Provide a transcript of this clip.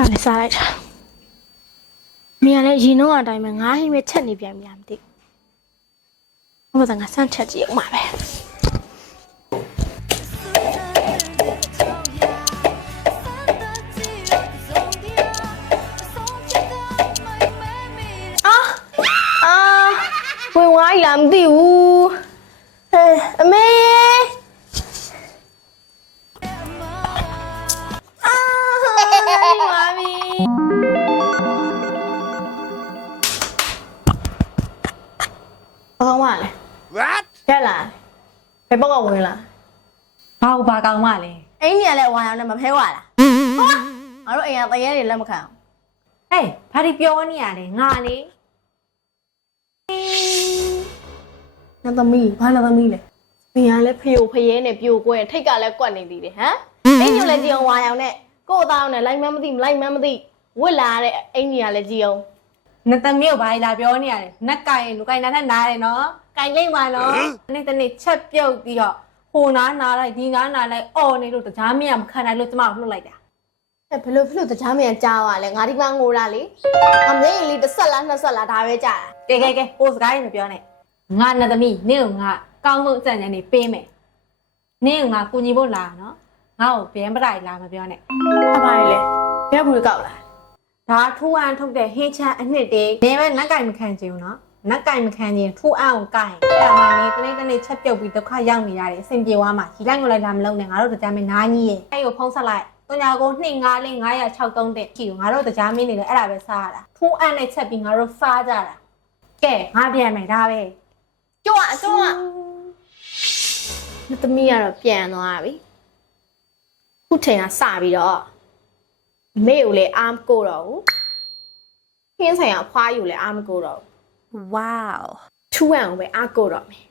ဒါလည်းစားလိုက်တာမင်းကလည်းရင်တော့အတိုင်းပဲငါးဟင်းပဲချက်နေပြန်ပြန်မသိဘူးဘာသာငါစမ်းချက်ကြည့်အောင်ပါပဲဝင်ဝိုင်းလာမသိဘူးအမေမာမီဘာကောင်းမလဲ What ကြက်လားဘယ်ပေါက်ကဝင်လာ ဘာဘာကောင်းမလဲ အိမ်ကြီးကလည်းဝါရောင်နဲ့မဖဲဝါလားဟာငါတို့အိမ်ကတရေတွေလက်မခံအောင် ဟေးဘာဒီပြောနေရလဲငါလေ နတ်သမီးဘာနတ်သမီးလဲမင်းကလည်းဖယိုဖယဲနဲ့ပြိုကွဲထိတ်ကလည်းကွက်နေသေးတယ်ဟမ်အိမ်ညိုလည်းကြည်အောင်ဝါရောင်နဲ့ကို့အသားအောင်နဲ့လိုက်မှန်းမသိမလိုက်မှန်းမသိဝစ်လာတဲ့အိမ်ကြီးကလည်းကြည်အောင် နတ်သမီးကိုဘာလာပြောနေရလဲနတ်ကိုင်လူကိုင်နာနဲ့နားတယ်နော်ကိုင်လိမ့်ပါနော်နေ့တနေ့ချက်ပြုတ်ပြီးတော့ဟိုနားနားလိုက်ဒီနားနားလိုက်အော်နေလို့တကြားမရမခံနိုင်လို့ကျမကိုလှုပ်လိုက်တာ ဘယ်လိုတကြားမြန်ကြားပါလဲငါဒီမှာငိုတာလေငါမျက်ရည်လေးတစ်ဆက်လားနှစ်ဆက်လားဒါပဲကြားတာ ကဲဟိုစကားကြီးမပြောနဲ့ငါနတ်သမီးနင့်ကိုငါကောင်းဆုံးအကြံဉာဏ်တွေပေးမယ်နင့်ကိုငါကူညီဖို့လာနော်ငါ့ကိုဘယ်ပရိုင်လာမပြောနဲ့ အပါလေဘယ်ဘူးကောက်လာ ဒါထူအန်ထုတ်တဲ့ဟင်းချမ်းအနှစ်တွေနေမဲ့နတ်ကိုင်မခံချင်ဘူးနော်နတ်ကိုင်မခံချင်ထူအန်ကိုကိုင်အဲ့ဒါမှနေတနေ့ချက်ပြုတ်ပြီးဒုက္ခရောက်နေရတယ်အဆင်ပြေသွားမှာရီလိုက်ငိုလိုက်လာမလုံးနဲ့ငါတို့တရားမင်းနားကြီးရဲ့အဲ့ကိုဖုံးဆက်လိုက်တွညာကို254 963တဲ့ခီကိုငါတို့တရားမင်းနေလေအဲ့ဒါပဲစားရတာထူအန်နဲ့ချက်ပြီးငါတို့စားကြတာကဲငါပြန်မယ်ဒါပဲ ကျွတ်မသမီးကတော့ပြန်သွားပြီခုချိန်ကစပြီးတော့မေကိုလည်းအားမကိုတော့ဘူးခင်းဆိုင်ကဖွားယူလည်းအားမကိုတော့ဘူး ဝေါ ထူအောင်ပဲအားကိုတော့မယ်